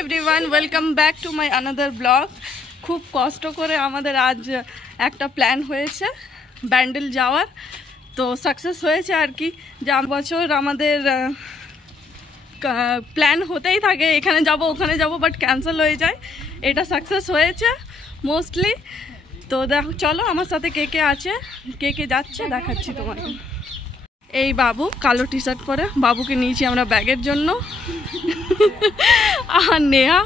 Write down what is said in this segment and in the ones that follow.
Everyone, welcome back to my another blog. খুব কষ্ট করে আমাদের আজ একটা প্ল্যান হয়েছে ব্যান্ডেল যাওয়ার, তো সাকসেস হয়েছে আর কি। যা বছর আমাদের প্ল্যান হতেই থাকে এখানে যাব ওখানে যাব, বাট ক্যান্সেল হয়ে যায়। এটা সাকসেস হয়েছে মোস্টলি। তো দেখো, চলো আমার সাথে কে কে আছে, কে কে যাচ্ছে দেখাচ্ছি তোমাকে। এই বাবু কালো টি শার্ট পরে, বাবুকে নিয়েছি আমরা ব্যাগের জন্য। আর নেহা,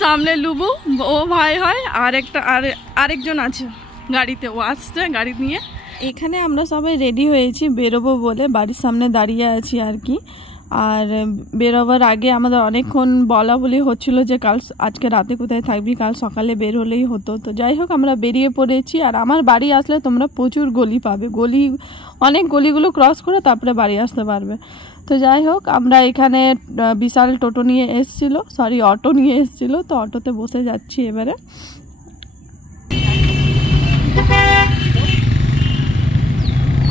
সামনে লুবু, ও ভাই হয়, আরেকজন আছে গাড়িতে, ও আসছে গাড়ি নিয়ে। এখানে আমরা সবাই রেডি হয়েছি বেরোবো বলে, বাড়ির সামনে দাঁড়িয়ে আছি আর কি। আর বেরোবার আগে আমাদের অনেকক্ষণ বলা বলি হচ্ছিলো যে আজকে রাতে কোথায় থাকবি, কাল সকালে বের হলেই হতো। তো যাই হোক, আমরা বেরিয়ে পড়েছি। আর আমার বাড়ি আসলে তোমরা প্রচুর গলি পাবে, অনেক গলিগুলো ক্রস করে তারপরে বাড়ি আসতে পারবে। তো যাই হোক, আমরা এখানে বিশাল অটো নিয়ে এসেছিলো, তো অটোতে বসে যাচ্ছি এবারে।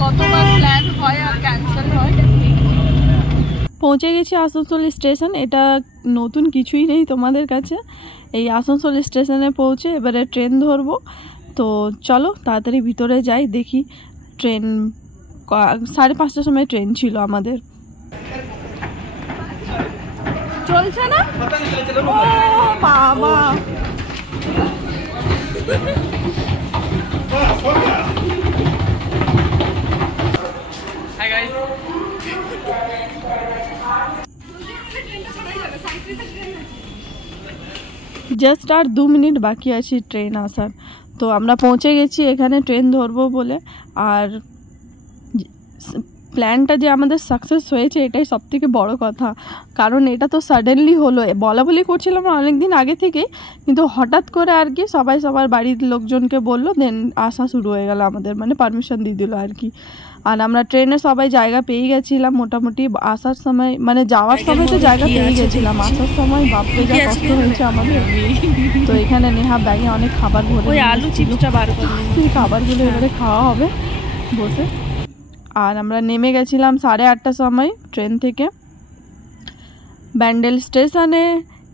কতবার প্ল্যান হয় আর ক্যান্সেল হয়। পৌঁছে গেছি আসানসোল স্টেশন। এটা নতুন কিছুই নেই তোমাদের কাছে। এই আসানসোল স্টেশনে পৌঁছে এবারে ট্রেন ধরবো। তো চলো তাড়াতাড়ি ভিতরে যাই, দেখি ট্রেন 5:30টার সময় ট্রেন ছিল আমাদের। চলছে না? ও বাবা, হাই গাইস। জাস্ট আর 2 মিনিট বাকি আছে ট্রেন আসার। তো আমরা পৌঁছে গেছি এখানে ট্রেন ধরবো বলে। আর প্ল্যানটা যে আমাদের সাকসেস হয়েছে এটাই সবথেকে বড় কথা, কারণ এটা তো সাডেনলি হলো। বলা বলি করছিলাম অনেকদিন আগে থেকে, কিন্তু হঠাৎ করে আর কি সবাই সবার বাড়ির লোকজনকে বললো, দেন আসা শুরু হয়ে গেল আমাদের, মানে পারমিশন দিয়ে দিল আর কি। আর আমরা ট্রেনে সবাই জায়গা পেয়ে গেছিলাম মোটামুটি। আসার সময় মানে যাওয়ার সময় তো জায়গা পেয়ে গেছিলাম, আসার সময় বাপরে যা কষ্ট হয়েছে আমাদের। তো এখানে নেহা ব্যাগে অনেক খাবার ভরে, আলু চিপসটা বার করে, সেই খাবারগুলো এবারে খাওয়া হবে বসে। আর আমরা নেমে গেছিলাম 8:30টার সময় ট্রেন থেকে ব্যান্ডেল স্টেশনে।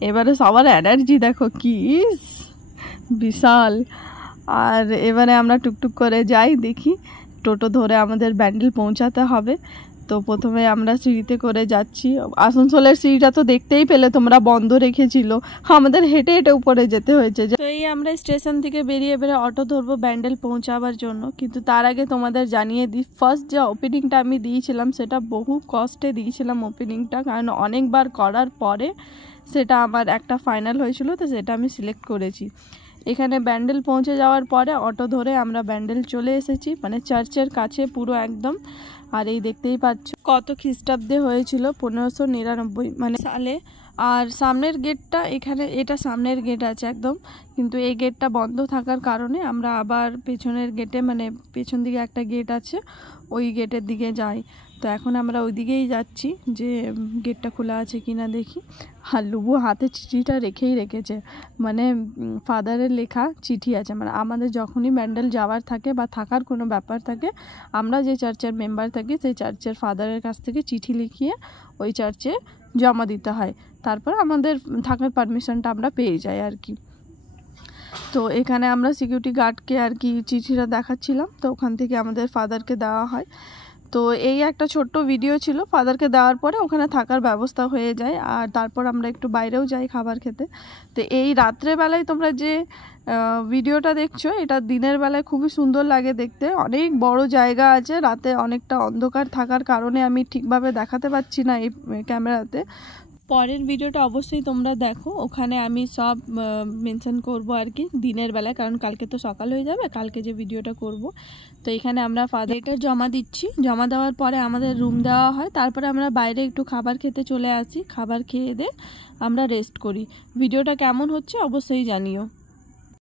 এবারে সবার এনার্জি দেখো কি বিশাল। আর এবারে আমরা টুকটুক করে যাই, দেখি টোটো ধরে আমাদের ব্যান্ডেল পৌঁছাতে হবে। তো প্রথমে আমরা সিঁড়িতে করে যাচ্ছি। আসানসোলের সিঁড়িটা তো দেখতেই পেলে তোমরা, বন্ধ রেখেছিল, আমাদের হেঁটে হেঁটে উপরে যেতে হয়েছে। তো এই আমরা স্টেশন থেকে বেরিয়ে অটো ধরবো ব্যান্ডেল পৌঁছাবার জন্য। কিন্তু তার আগে তোমাদের জানিয়ে দিই, ফার্স্ট যে ওপেনিংটা আমি দিয়েছিলাম সেটা বহু কষ্টে দিয়েছিলাম ওপেনিংটা, কারণ অনেকবার করার পরে সেটা আমার একটা ফাইনাল হয়েছিল, তো সেটা আমি সিলেক্ট করেছি। এখানে ব্যান্ডেল পৌঁছে যাওয়ার পরে অটো ধরে আমরা ব্যান্ডেল চলে এসেছি, মানে চার্চের কাছে পুরো একদম। আর এই দেখতেই পাচ্ছ কত খ্রিস্টাব্দে হয়েছিল, 1599 মানে সালে। আর সামনের গেটটা, এখানে এটা সামনের গেট আছে একদম, কিন্তু এই গেটটা বন্ধ থাকার কারণে আমরা আবার পেছনের গেটে, মানে পেছন দিকে একটা গেট আছে, ওই গেটের দিকে যাই। তো এখন আমরা ওই দিকেই যাচ্ছি, যে গেটটা খোলা আছে কিনা দেখি। আর লুবু হাতে চিঠিটা রেখেছে, মানে ফাদারের লেখা চিঠি আছে। মানে আমাদের যখনই ব্যান্ডেল যাওয়ার থাকে বা থাকার কোনো ব্যাপার থাকে, আমরা যে চার্চের মেম্বার থাকি সেই চার্চের ফাদারের কাছ থেকে চিঠি লিখিয়ে ওই চার্চে জমা দিতে হয়, তারপর আমাদের থাকার পারমিশনটা আমরা পেয়ে যাই আর কি। তো এখানে আমরা সিকিউরিটি গার্ডকে আর কি চিঠিটা দেখাচ্ছিলাম, তো ওখান থেকে আমাদের ফাদারকে দেওয়া হয়। তো এই একটা ছোট্ট ভিডিও ছিল, ফাদারকে দেওয়ার পরে ওখানে থাকার ব্যবস্থা হয়ে যায়। আর তারপর আমরা একটু বাইরেও যাই খাবার খেতে। তো এই রাত্রেবেলায় তোমরা যে ভিডিওটা দেখছো, এটা দিনের বেলায় খুবই সুন্দর লাগে দেখতে, অনেক বড় জায়গা আছে। রাতে অনেকটা অন্ধকার থাকার কারণে আমি ঠিকভাবে দেখাতে পারছি না এই ক্যামেরাতে। পরের ভিডিওটা অবশ্যই তোমরা দেখো, ওখানে আমি সব মেনশন করব আর কি দিনের বেলায়, কারণ কালকে তো সকাল হয়ে যাবে কালকে যে ভিডিওটা করব। তো এখানে আমরা ফাদারটা জমা দিচ্ছি, জমা দেওয়ার পরে আমাদের রুম দেওয়া হয়, তারপরে আমরা বাইরে একটু খাবার খেতে চলে আসি। খাবার খেয়ে দিয়ে আমরা রেস্ট করি। ভিডিওটা কেমন হচ্ছে অবশ্যই জানিও।